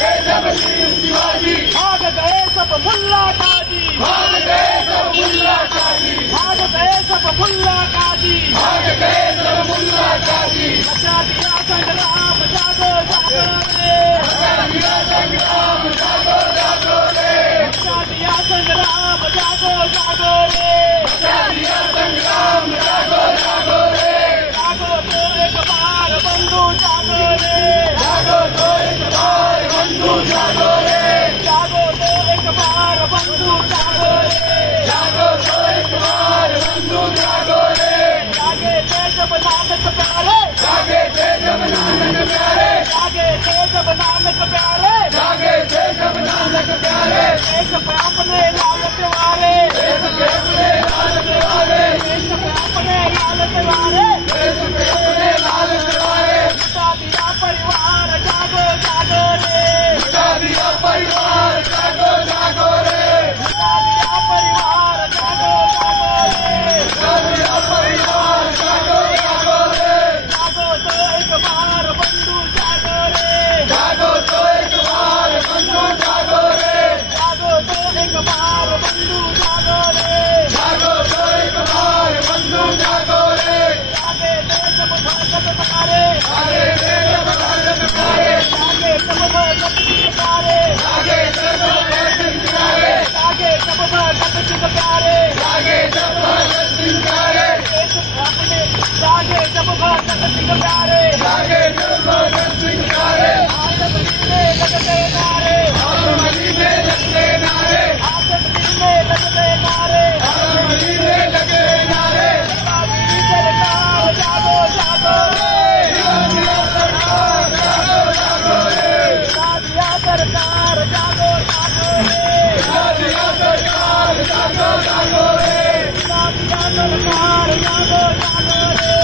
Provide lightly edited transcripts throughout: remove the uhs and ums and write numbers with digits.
थे जब वीर शिवाजी, भाग गए सब मुल्ला काजी, भाग गए सब मुल्ला काजी, भाग गए सब मुल्ला काजी, भाग गए सब मुल्ला काजी। बचा दिया संग्राम जागो जागो रे, बचा दिया संग्राम जागो जागो रे, बचा दिया संग्राम जागो जागो रे, बचा दिया संग्राम जागो जागो रे, जागो तो एक बार बंधु जागो रे, जागो तो एक बार बंधु जागो रे, जागो तो एक बार बंधु जागो रे, जागो तो एक बार बंधु जागो रे, जागे थे जब नानक प्यारे, जागे थे जब नानक प्यारे, जागे थे जब नानक प्यारे, जागे थे जब नानक प्यारे, देश पे अपने लाल तिवारे, देश पे अपने लाल तिवारे, देश पे अपने लाल तिवारे, देश पे अपने लाल तिवारे, बचा दिया परिवार जागो जागो रे, बचा दिया परिवार जागो जागो रे, बचा दिया परिवार जागो जागो रे, बचा दिया परिवार जागो जागो रे, जागो तो एक बार बंधु जागो रे, जागो तो एक बार बंधु जागो रे, जागो तो एक बार बंधु जागो रे, जागो तो एक बार बंधु जागो रे, जागे थे जब भगत तारे, जागे थे जब भारत प्यारे, जागे जब भगत तारे, जागे जब भगत प्यारे, जागे जब भगत प्यारे, जागे जब भगत सिंह प्यारे, देश अपने जागे जब भगत प्यारे, जागे जब भगत सिंह प्यारे, आज़ादी में लगते नारे, आज़ादी में लगते नारे, आज़ादी में लगते नारे, आज़ादी में लगे नारे, आज़ादी सरकार जागो जागो रे, सरकार जागो जागो रे, दिया सरकार जागो जागो रे, दिया सरकार जागो जागो रे, दिया सरकार जागो जागो रे,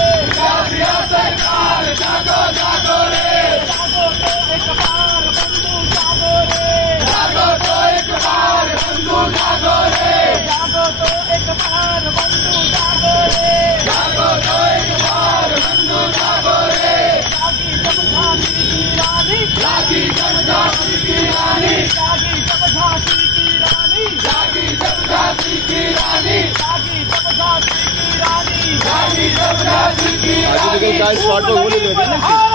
दिया सरकार जागो जागो रे, जागो तो एक बार बंधु जागो रे, जागो तो एक बार बंधु जागो रे, जागो तो एक बार बंधु जागो रे, जागो तो एक बार बंधु जागो रे, जागी जब झांसी की रानी, जागी जब झांसी की रानी, जागी जब झांसी की रानी, जागी जब झांसी की रानी, जागी जब झांसी की रानी, जागी जब झांसी की रानी, हार